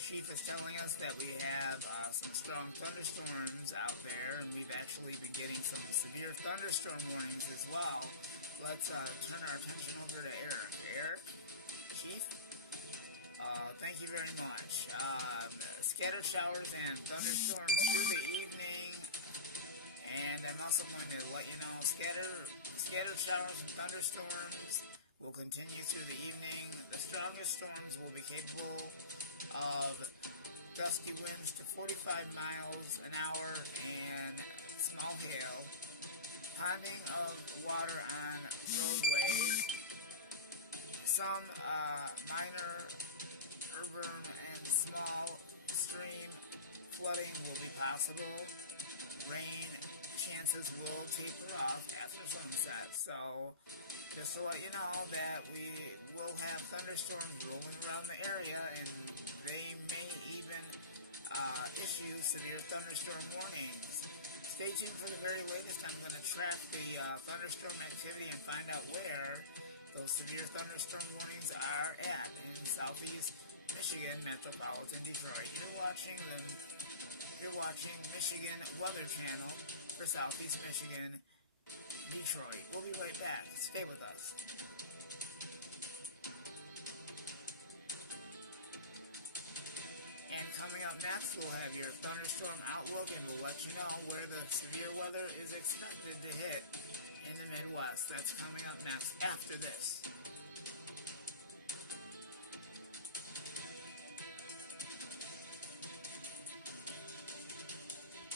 chief is telling us that we have some strong thunderstorms out there, and we've actually been getting some severe thunderstorm warnings as well. Let's turn our attention over to Eric. Eric, Chief, thank you very much. Scattered showers and thunderstorms through the evening, and I'm also going to let you know scattered showers and thunderstorms will continue through the evening. The strongest storms will be capable of gusty winds to 45 miles an hour and small hail, ponding of water on roadways, some minor urban and small stream flooding will be possible. Rain chances will taper off after sunset. So just to let you know that we will have thunderstorms rolling around the area, and they may even issue severe thunderstorm warnings. Stay tuned for the very latest. I'm going to track the thunderstorm activity and find out where those severe thunderstorm warnings are at in southeast Michigan, metropolitan Detroit. You're watching Michigan Weather Channel for southeast Michigan, Detroit. We'll be right back. Stay with us. And coming up next, we'll have your thunderstorm outlook, and we'll let you know where the severe weather is expected to hit in the Midwest. That's coming up next after this.